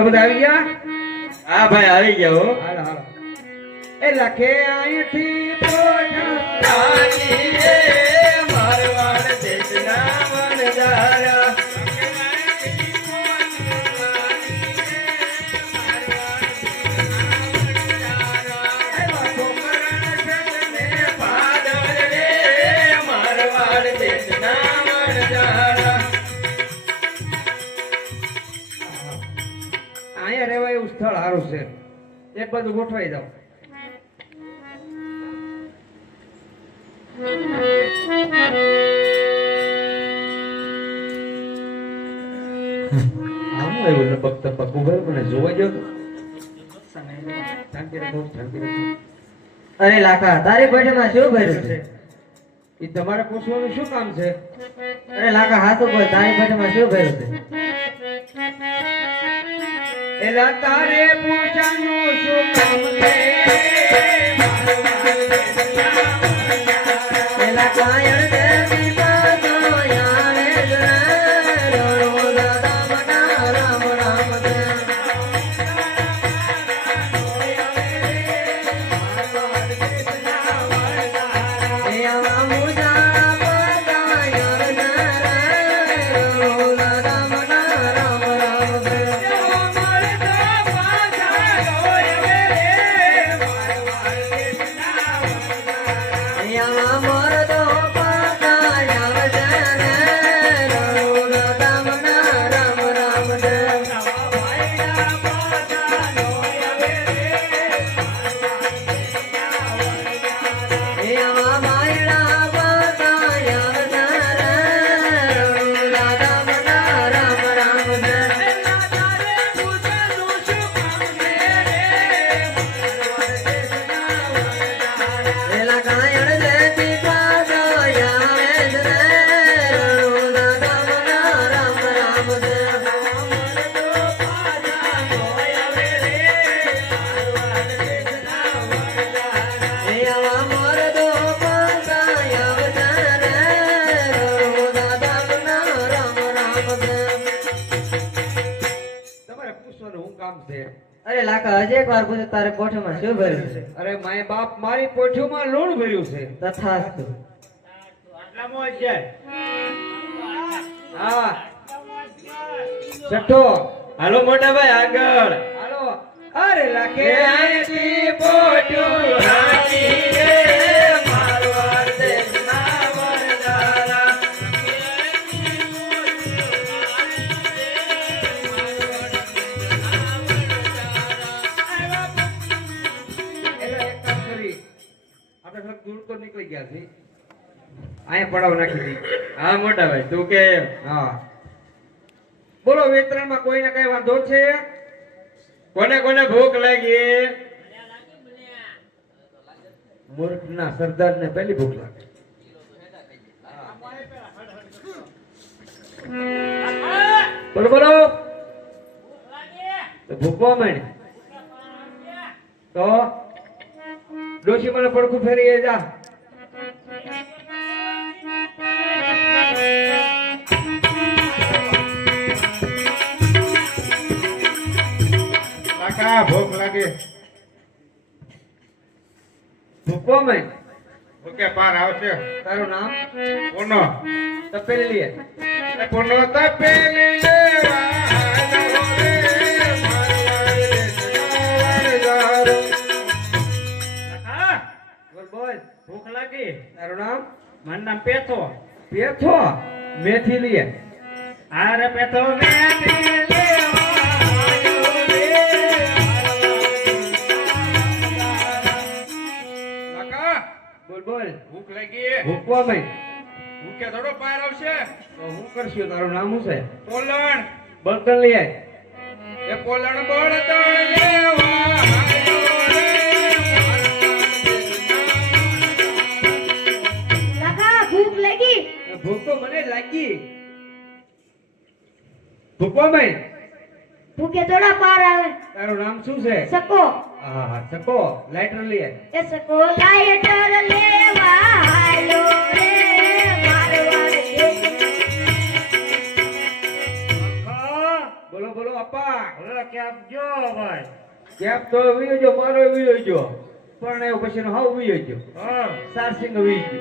હાલો બધા આવી ગયા? હા ભાઈ આવી ગયા હો. હાલો હાલો. એ લખે અહીંથી રાજી રે મારવાડ દેશના વનજારા. અહીંયા રહેવા એવું સ્થળ સારું છે. એક બાજુ ગોઠવાઈ જાવ. આમ આવ્યું લપક તપક ઉભર મને જોવા ગયો તો શાંતિ રાખો શાંતિ રાખો. અરે લાખા તારી પેટમાં શું ભર્યું છે? એ તમારે પૂછવાનું શું કામ છે? અરે લાખા હાથ ઉપર તારી પેટમાં શું ભર્યું છે? એલા તારે પૂછવાનું શું કામ છે? એલા કાયણ દેવી પાસો યાણે રણો દાદા મના રામ રામ દે. એ આવા મુજા પાસા યાણ રણો દાદા મના રામ રામ દે. યા મરદો પાસા યાણ રણો દાદા મના રામ રામ દે. યા માયડા પાસા યાણ રણો દાદા મના રામ રામ દે. એલા કાયણ દેતી પાસો યાણ રણો દાદા મના રામ રામ દે. યા મરદો પાસા યાણ રણો દાદા મના રામ રામ દે. તમારે પૂછવાનું શું કામ છે? અરે લાખા હજી એક વાર પૂછે તારે કોઠામાં શું ભર્યું છે? અરે માય બાપ મારી પોઠીમાં લોણ ભર્યું છે. તથાસ્તુ. હા છઠ્ઠો. હાલો મોટા ભાઈ આગળ. હાલો. અરે લખે અહીંથી પોટ્યું રાજી રે મારવાડ દેશના વનજારા. એટલે એક કામ કરી આપણે થોડુંક દૂર તો નીકળી ગયા છે. અહીંયા પડાવ નાખી દી. હા મોટા ભાઈ તું કે એમ. હા બોલો વેતરણમાં કોઈને કઈ વાંધો છે? કોને કોને ભૂખ લાગી? મૂર્ખના સરદારને પહેલી ભૂખ લાગે. બોલો બોલો તો ભૂખવા માંડ તો ડોશી મને પડખું ફેરી જા. કાકા ભૂખ લાગે. ભૂખવા માંડ. ઓકે પાર આવશે. તારું નામ? કોનો? તપેલી. કોનો તપેલી લેવાનો રે મારવાડ દેશના વનજારા. બોલ બોલ. ભૂખ લાગી. તારું નામ? મારું નામ પેથો. પેથો. મેથી લીએ. અરે પેથો મેથી લેવાનો રે. કાકા બોલ બોલ. ભૂખ લાગી. ભૂખવા માંડ. ભૂખે થોડો પાર આવશે. તો હું કરશું? તારું નામ શું છે? પોલણ. બળતણ લઈ આય. એ પોલણ બળતણ લેવા આવ્યો રે. લાખા ભૂખ લાગી. ભૂખ તો મને લાગી. ભૂખવા માંડ. ભૂખે થોડા પાર આવે. તારું નામ શું છે? સકો. હા હા સકો. લાઇટર લઈ આય. એ સકો લાઈટર લેવા આયો રે મારવાડ દેશ. બોલો બોલો બાપા હવે ક્યાંક જો ભાઈ કેપ તો વિયો જો મારો વિયો જો પણ એવો પછી નો હાવ વિયો જો હા સારસિંગ વિયો જો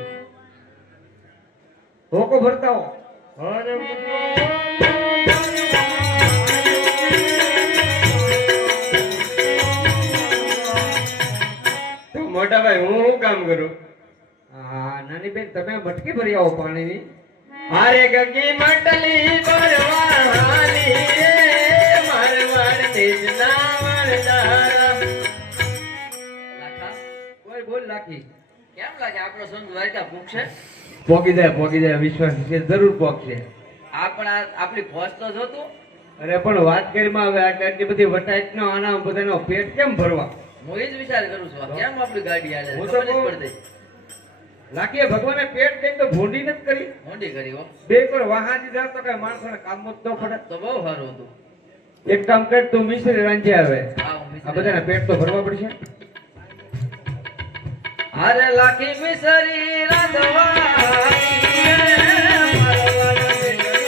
હોકો ભરતા હો અરે તો મોટા ભાઈ હું શું કામ કરું હા નાની બેન તમે મટકી ભરી આવો પાણીની હારે ગગી મંડલી પરવાણી રે મારવાડ તેજ ના વરદારા કોઈ બોલ લાખી કેમ લાગે આપણો સંગ દ્વારકા પૂછશે પોગી જાય વિશ્વાસ છે જરૂર પોગશે આપણી ફોજ તો જોતું અરે પણ વાત કરીમાં હવે આટલી બધી વટાઈટ નો આના બધાનો પેટ કેમ ભરવા હું એ જ વિચાર કરું છું આ કેમ આપણી ગાડી હાલે હું તો ખબર જ કહું. પડતી લાખીએ ભગવાને પેટ દઈને તો ભૂંડી નથી કરી મોટી કરી હો બે પર વાહાજી જાવ તો કઈ માણસોને કામ જ ન પડે તો બહુ સારું હતું એક કામ કર તું મિશ્રી રાંધે આવે હા હું આ બધાના પેટ તો ભરવા પડશે હારે લાખી મિસરી રાંધવાની રે, મારવાડ તેજ ના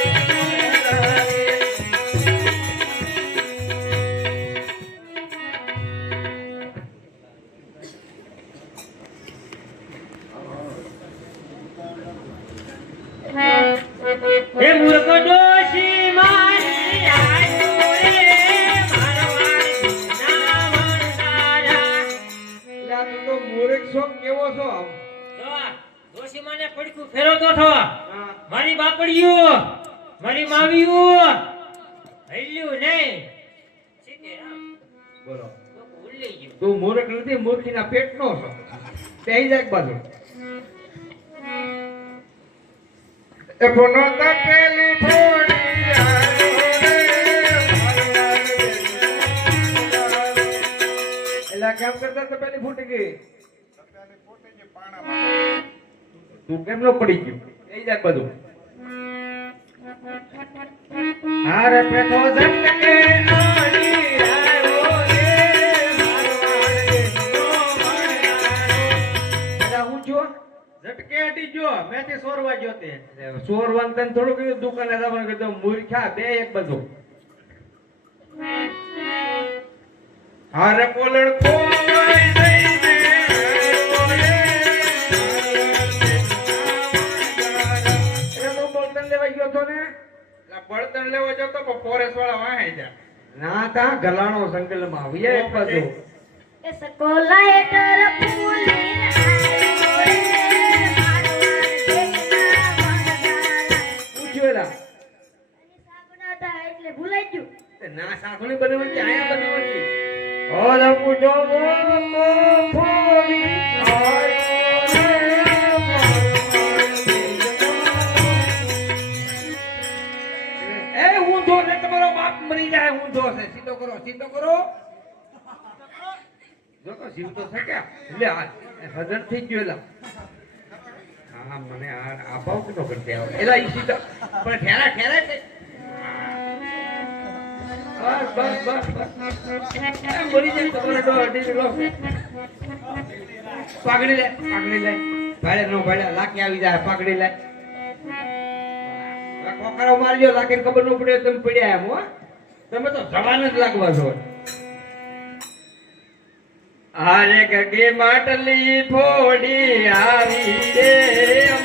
વરદારા. હે મૂર્ખ ડોશી મારી આયુ રે મારવાડ ના વરદારા એટલે આ તું તો મૂર્ખ છો કેવો છો આમ ડોશી મને પડકું ફેરવતો થો હા. મારી બાપડીઓ મારી માવીઓ હલ્યું નહીં સીધે આમ બોલો તો ભૂલી ગયો તું મૂર્ખ નથી મૂર્ખીના પેટનો છો તે જાય એક બાજુ એ પુનો તપેલી ફોડી આયો રે મારવાડ તેજ ના વરદારા. એટલે કેમ કરતા તો પેલી ફૂટી ગઈ તું કેમ નો પડી ગયો એ જાય બધું હારે પેઠો ઝટકે આડી આયો રે મારવાડ તેજ નો વરદારા. એટલે હું જો ઝટકે અડી ગયો મેથી સોરવા ગયો તે ચોર વાંતન થોડું કીધું દુકાને જવાનું કીધું મૂર્ખા બે એક બધું હારે પોલણ કોવાઈ જઈને આયો રે મારવાડ તેજ ના વરદારા. એટલે હું બોલતન લેવા ગયો તો ને એટલે બળતણ લેવા જતો પણ ફોરેસ્ટ વાળા વાહે જા ના તા ગલાણો સંકલમાં આવીએ એક બાજુ એ સકોલા હેઠળ ફૂલી આયો રે, મારવાડ તેજ ના વરદારા. પૂછ્યું એલા એની સાગના હતા એટલે ભૂલાઈ ગયું તે ના સાંભળી બનાવવાની આયા બનાવવાની ઓલ પૂજો બોલો ફોડી આયો રે મારવાડ તેજ ના એ ઊંધો છે તમારો બાપ મરી જાય ઊંધો છે સીધો કરો જો તો જીવતો છે કે લે આ હજર થઈ ગયો એલા હા મને આ ભાવ કેટલો કરતે આવે એલા ઈ સીધો પણ ઠેરા છે બસ એ મરી જાય તમારે તો અડી લો પાઘડી લે ભાડે નો ભાડે લાકી આવી જાય પાઘડી લે આ કોકરો મારજો લાકીને ખબર ન પડે તમે પડ્યા એમ હો તમે તો જવાન જ લાગવા છો હારે ગગે માટલી ફોડી આવી રે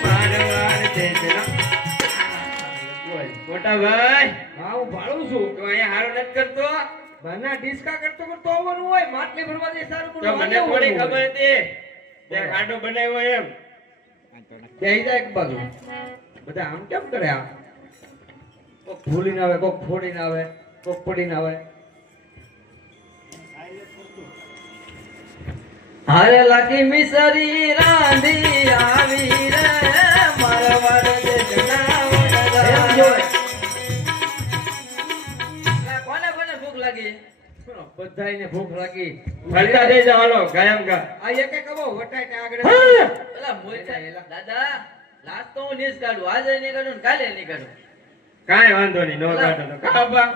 મારવાડ તેજ ના મોટા ભાઈ હા હું ભાડું છું તો અહીંયા હારો નથી કરતો બના ડિસ્કા કરતો આવવાનું હોય માટલી ભરવા દે સારું તો મને થોડી ખબર હતી તે ખાડો બનાવ્યો એમ જઈ જાય એક બાજુ બધા આમ કેમ કરે આ કોક ભૂલીને આવે કોક ફોડીને આવે કોક પડીને આવે હારે લાખી મિસરી રાંધી આવી રે મારવાડ તેજ ના વરદારા. કોને કોને ભૂખ લાગી બધાયને ભૂખ લાગી ફરતા થઈ જાવ હાલો કાયમ કા આ એક એક આવો વટાઈ આગળ પેલા મોટા દાદા લાસ્ટ તો હું નીસ કાઢું આજે નહીં કાઢું ને કાલે નહીં કાઢું કાંઈ વાંધો નહીં નો કાઢો તો કાબા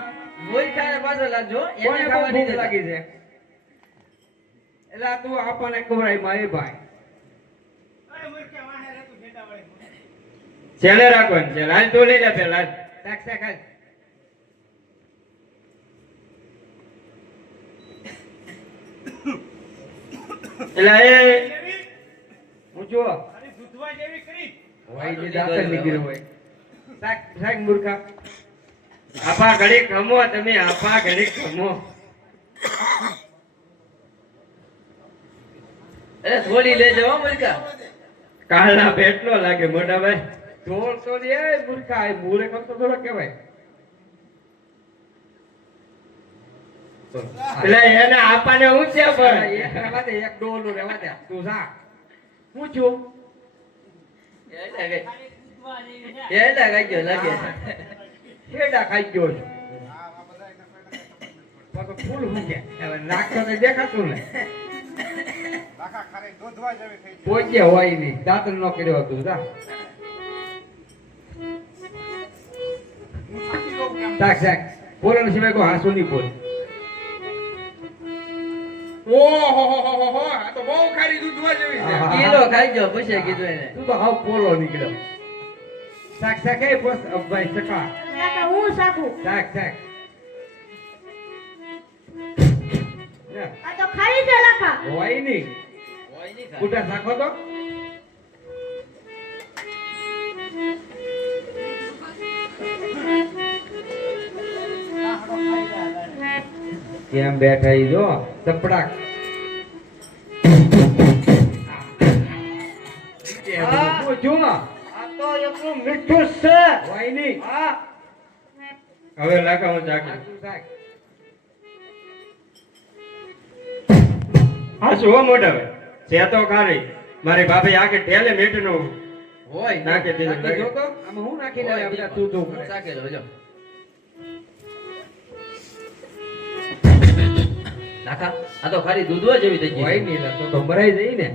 મોટા પાછો લાગજો એને કોને બહુ ખાવા નહીં ભૂખ લાગી લાગી છે એટલે આ તું આપણને ખવડાય મારી ભાઈ છેલ્લે રાખવાનું છે હાલ તું લઈ જા પેલા શાક શાક હાલ. એટલે એ હું જો હોય જે દાંતર નીકળ્યો હોય શાક શાક મૂર્ખા આપા ઘડી ખમો તમે આપા ઘડી ખમો અરે થોડી લેજો હો મુલકા કાળના પેટનો લાગે મોટા ભાઈ ઢોળ તો રે મૂર્ખા એ મૂરે કમ તો થોડો કહેવાય એટલે એને આપાને હું છે એક પણ રહેવા દે એક ડોલું રહેવા દે તું જા હું છું એ લાગે લાગે કેડા ખાઈ ગયો છું તો ફૂલ હું કે હવે નાખતો તો દેખાતું ને પોચે હોય નહીં દાંતર નો કર્યો હતું જા શાક શાક બોલણ સિવાય કોઈ હાસુ નહીં બોલ ઓહો આ તો બહુ ખારી દૂધવા જેવી છે કિલો ખાઈ ગયો પછી કીધું એને તું તો હાવ પોલો નીકળ્યો શાક શાક એ બસ ભાઈ સકા કાકા હું સાકું શાક શાક આ તો ખાઈ છે લાખા હોય નહીં કોઈ નહીં ખાય કુટા શાકો તો કેમ બેઠા ઈ જો સપડાક જો આ તો એટલું મીઠું છે હોય નહીં હા હવે લાગા હું ચાકી શાક હા શું હો મોટા ભાઈ છે તો ખારી મારી ભાભી આગે ઢેલે મીઠનું હોય નાખી દીધું નાખી જો તો આમાં હું નાખી દે બધા તું તું કરે સાકેલો જો નાખા આ તો ખાલી દૂધવા જેવી થઈ હોય ગઈ નહીં તો ભરાઈ જઈ ને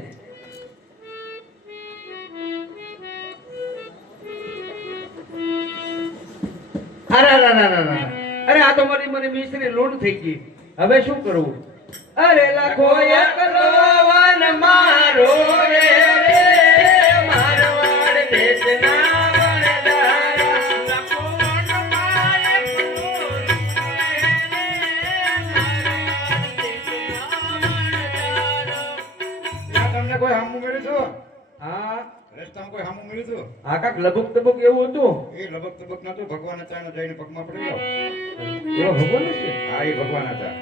અરે આ તો મારી મને મિશ્રી લોટ થઈ ગઈ હવે શું કરવું અરે લાખો એકલો વન મારો રે રે મારવાડ દેશના વણદારા લાખો વન મારે તમને કોઈ હામું મળ્યું છું હા રસ્તામાં કોઈ હામું મળ્યું છું આ કાક લબક તબક એવું હતું એ લબક તબક નતું ભગવાન ચાને જઈને પગમાં પડી ગયો એવો ભગવાન છે હા એ ભગવાન હતા